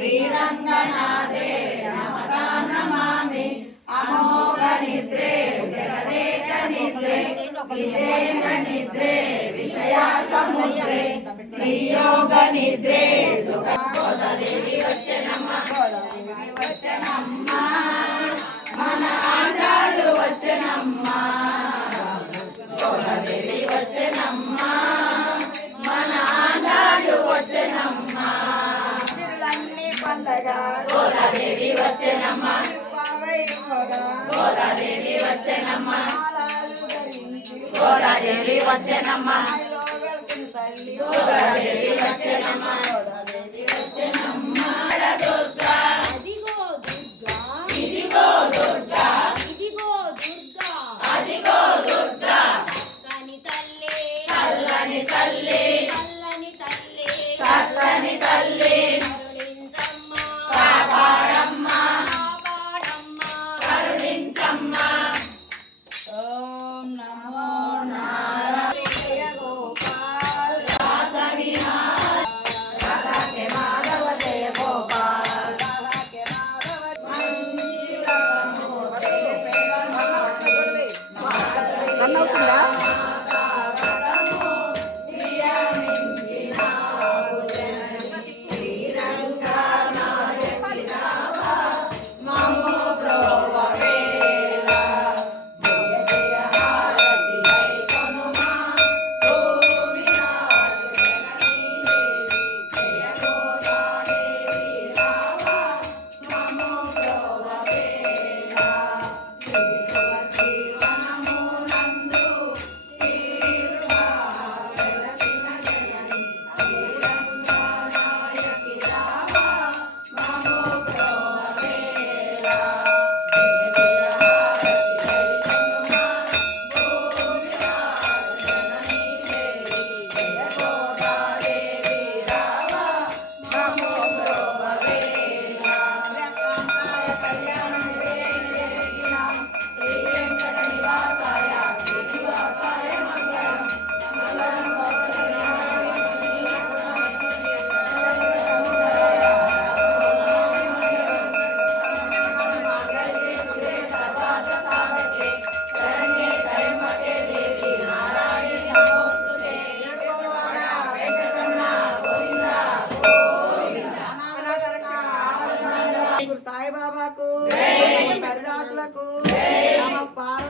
శ్రీరంగనాథే నమదా నమామి అమోఘ నిద్రే జగదేక నిద్రే విజేన నిద్రే విషయ సముద్రే శ్రీయోగ నిద్రే వచ్చనమ్మ వచ్చనమ్మ మన ఆండాళ్ళు వచ్చనమ్మ గోదాదేవి వచ్చనమ్మ. గోదాదేవి వచ్చనమ్మ. గోదాదేవి వచ్చనమ్మ. గోదాదేవి వచ్చనమ్మ. Om Namo. సాయిబాబాకు హరిదాసులకు